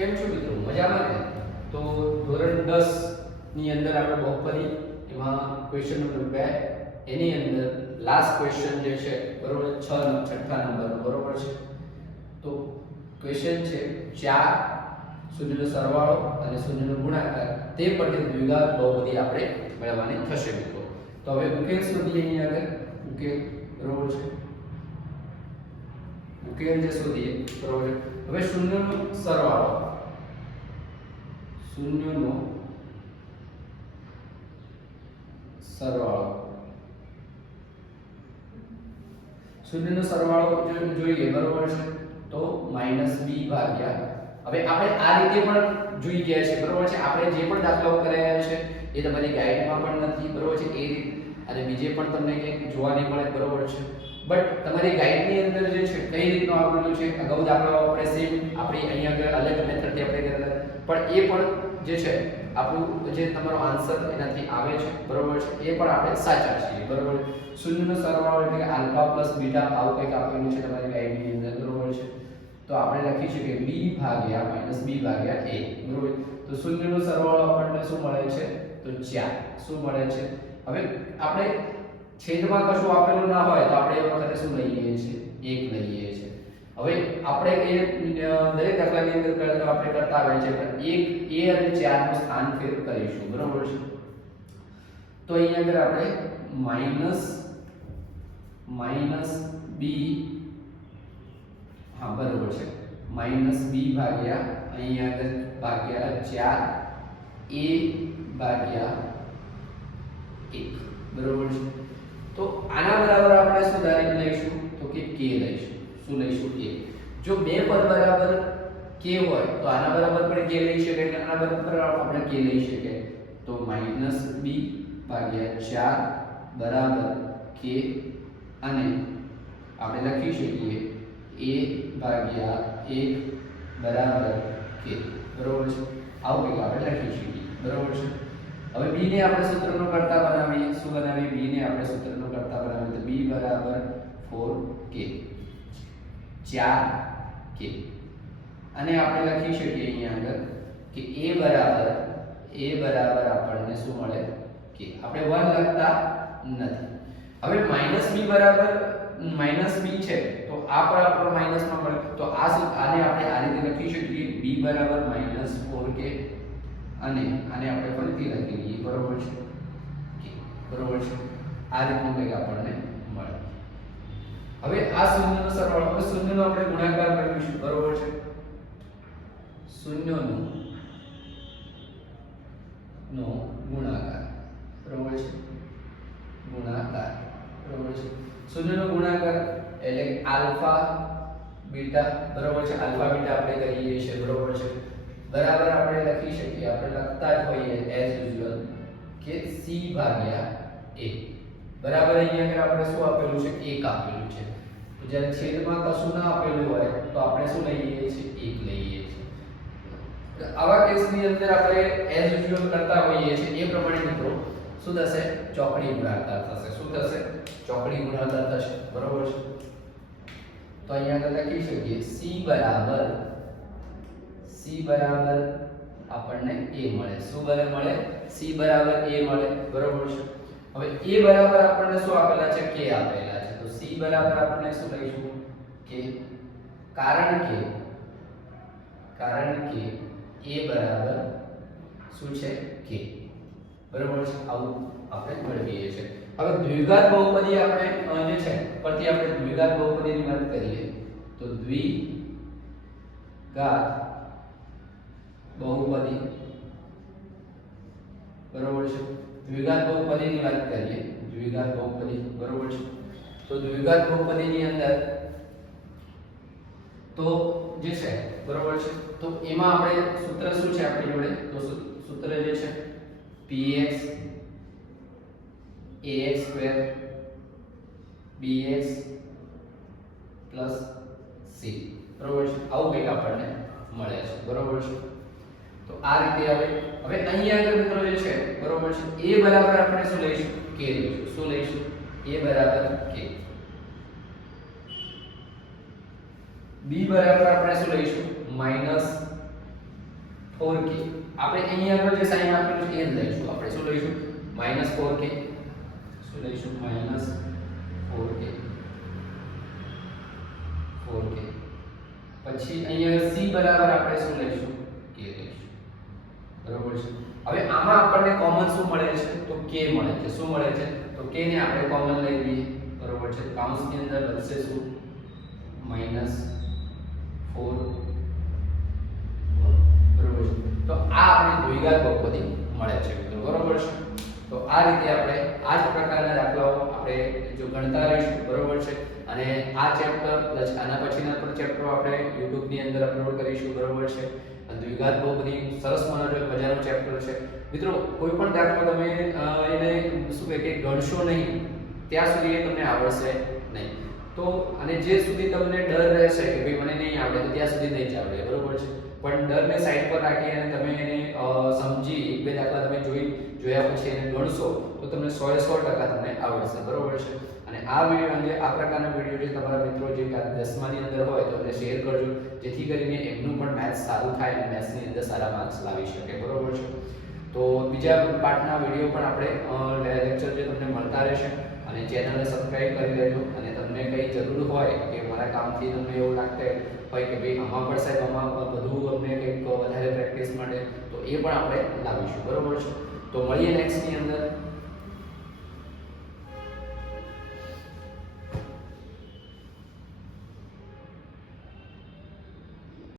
કેમ છો મિત્રો, મજામાં ને? તો ધોરણ 10 ની અંદર આપણે બહુપદી એમાં ક્વેશ્ચન નંબર 2 એની અંદર લાસ્ટ ક્વેશ્ચન જે છે બરોબર 6 નંબરનો બરોબર છે. તો ક્વેશ્ચન છે 4 શૂન્યનો સરવાળો અને શૂન્યનો ગુણાકાર તે પરથી દ્વિઘાત બહુપદી આપણે મેળવવાની થશે મિત્રો. તો હવે ઉકેલ શોધીએ. અહીંયા આગળ ઉકેલ બરોબર છે, ઉકેલ જે શોધીએ બરોબર છે. હવે શૂન્યનો સરવાળો, શૂન્યનો સરવાળો, શૂન્યનો સરવાળો જોઈએ બરોબર છે. તો -b ભાગ્યા, હવે આપણે આ રીતે પણ જોઈ ગયા છે બરોબર છે. આપણે જે પણ દાખલાઓ કરાયા છે એ તમારી ગાઈડમાં પણ નથી બરોબર છે. એ રીતે અને બીજે પણ તમને ક્યાંક જોવા નહીં મળે બરોબર છે. બટ તમારી ગાઈડની અંદર જે છે કઈ રીતનું આપેલું છે, અગાઉ દાખલાઓ આપણે સેમ આપણી અહીંયા આગળ અલગ મેથડથી આપણે કરેલા, પણ એ પણ જે છે આપણું જે તમારો આન્સર એનાથી આવે છે બરોબર છે, એ પણ આપણે સાચા છીએ બરોબર. શૂન્યનો સરવાળો એટલે કે આલ્ફા પ્લસ બીટા આવું કંઈક આપેલું છે તમારી ગાઈડની અંદર બરોબર છે. તો આપણે લખી શકીએ b ભાગ્યા -b ભાગ્યા a બરોબર. તો શૂન્યનો સરવાળો આપણને શું મળે છે? તો 4 શું મળે છે? હવે આપણે છેદમાં કશું આપેલું ના હોય તો આપણે એ વખતે શું લઈએ છીએ? 1 લઈએ છીએ. હવે આપણે એ દરેક દાખલાની અંદર આપણે કરતા આવે છે પણ 1 a અને 4 નું સ્થાન ફેર કરીશું બરોબર છે. તો અહીંયા આગળ આપણે -b, હા બરોબર છે, -b ભાગ્યા અહીંયા આગળ ભાગ્યા 4 a ભાગ્યા 1 બરોબર છે. તો આના બરાબર આપણે શું ધારી લઈશું? તો કે k લઈશું. શું લઈશું? k. જો બે પદ બરાબર k હોય તો આના બરાબર પણ k લઈ શકાય, એટલે આના બરાબર આપણે k લઈ શકીએ. તો -b ભાગ્યા 4 બરાબર k અને આપણે લખી શકીએ a ભાગ્યા 1 બરાબર k બરોબર છે. આવું કંઈક આપણે લખી શકીએ બરોબર છે. હવે b ને આપણે સૂત્રનો કરતા બનાવીએ. શું બનાવીએ? b ને આપણે સૂત્રનો કરતા બનાવીએ તો b બરાબર 4k, 4k અને આપણે લખી શકીએ અહીંયા આગળ કે a બરાબર આપણને શું મળે? k. આપણે 1 લખતા નથી. હવે -b બરાબર -b છે તો આ પર આપણો માઈનસમાં મળે તો આને આપણે આ રીતે લખી શકીએ b બરાબર -4k અને આને આપણે ફરીથી લખી લઈએ બરોબર છે, k બરોબર છે. આ રીતનું કંઈક આપણને મળે. હવે આ શૂન્યનો સરવાળો, હવે શૂન્યનો આપણે ગુણાકાર કરીશું બરોબર છે. શૂન્યનો ગુણાકાર બરોબર છે, ગુણાકાર બરોબર છે. શૂન્યનો ગુણાકાર એટલે આલ્ફા બીટા બરોબર છે. આલ્ફા બીટા આપણે કરીએ છીએ બરોબર છે. બરાબર આપણે લખી શકીએ, આપણે લખતા જ હોઈએ એઝ યુઝ્યુઅલ કે c ભાગ્યા a બરાબર. અહીંયા આગળ આપણે શું આપેલું છે? 1 આપેલું છે. તો જ્યારે છેદમાં કશું ના આપેલું હોય તો આપણે શું લઈએ છીએ? 1 લઈએ છીએ. આવા કેસની અંદર આપણે એઝ યુઝ્યુઅલ કરતા હોઈએ છીએ એ પ્રમાણે મિત્રો શું થશે? ચોકડી ગુણાકાર થશે. શું થશે? ચોકડી ગુણાકાર થશે બરોબર છે. તો અહીંયા આગળ લખી શકીએ c બરાબર આપણને a મળે. શું મળે? c બરાબર a મળે બરોબર છે. હવે a બરાબર આપણને શું આપેલા છે? k આપેલા છે. તો c બરાબર આપણે શું લઈશું? k. કારણ કે a બરાબર શું છે? k બરોબર છે. આવું આપણે મેળવીએ છીએ. હવે દ્વિઘાત બહુપદી આપણે જે છે પરથી આપણે દ્વિઘાત બહુપદીની વાત કરીએ તો દ્વિઘાત બહુપદી બરોબર છે. દ્વિઘાત બહુપદીની વાત કરીએ, દ્વિઘાત બહુપદી બરોબર છે. તો દ્વિઘાત બહુપદીની અંદર તો જે છે બરોબર છે, તો એમાં આપણે સૂત્ર શું છે આપણી જોડે? તો સૂત્ર જે છે px ax² bx c બરોબર છે. આવું કંઈક આપણને મળે છે બરોબર છે. તો આ રીતે હવે અહીંયા આગળ મિત્રો જે છે બરોબર છે, a બરાબર આપણે શું લઈશું? k લઈશું. શું લઈશું? a બરાબર k. b બરાબર આપણે શું લઈશું? 4k. આપણે અહીંયા આગળ જે સાઈન આપેલું છે એ જ લઈશું. આપણે શું લઈશું? -4k. શું લઈશું? -4k. 4k. પછી અહીંયા c બરાબર આપણે શું લઈશું? k લઈશું. બરાબર છે. હવે આમાં આપણને કોમન શું મળે છે? તો k મળે છે. શું મળે છે? તો k ને આપણે કોમન લઈ લઈએ. બરાબર છે. કૌંસની અંદર બનશે શું? -4. બરાબર છે. તો આ આપણે દ્વિઘાત બહુપદી મળે છે મિત્રો. બરાબર છે. તો આ રીતે આપણે આ જ પ્રકારના દાખલાઓ આપણે જો ગણતા રહીશું. બરાબર છે. અને આ ચેપ્ટર પ્લસ આના પછીના પણ ચેપ્ટરો આપણે YouTube ની અંદર અપલોડ કરીશું. બરાબર છે. દ્વિઘાત બહુપદી સરસ મજાનું ચેપ્ટર છે મિત્રો. કોઈ પણ દાખલો તમે એને શું કહે કે ગણશો નહીં ત્યાં સુધી એ તમને આવડશે નહીં. તો અને જે સુધી તમને ડર રહેશે કે ભાઈ મને નહીં આવડે તો ત્યાં સુધી નહીં જ આવડે. બરાબર છે. પણ ડરને સાઈડ પર રાખી અને તમે એને સમજી એક બે દાખલા તમે જોયા પછી એને ગણશો તો તમને 100% તમને આવડશે. બરાબર છે. અને આ વિડિયો અને આ પ્રકારના વિડિયો જે તમારા મિત્રો જે 10મા ની અંદર હોય તો એને શેર કરજો જેથી કરીને એમનું પણ મેથ્સ સારું થાય અને મેથ્સની અંદર સારા માર્ક્સ લાવી શકે. બરાબર છે. તો બીજા પાર્ટના વિડિયો પણ આપણે લેક્ચર જે તમને મળતા રહેશે અને ચેનલને સબસ્ક્રાઇબ કરી લેજો. અને તમને કંઈ જરૂર હોય કે મારા કામથી તમને એવું લાગતું હોય કે ભાઈ આમાં પણ સાહેબ આમાં બધું અમને કંઈક વધારે પ્રેક્ટિસ માટે તો એ પણ આપણે લાવીશું. બરાબર છે. તો મળીએ નેક્સ્ટની અંદર.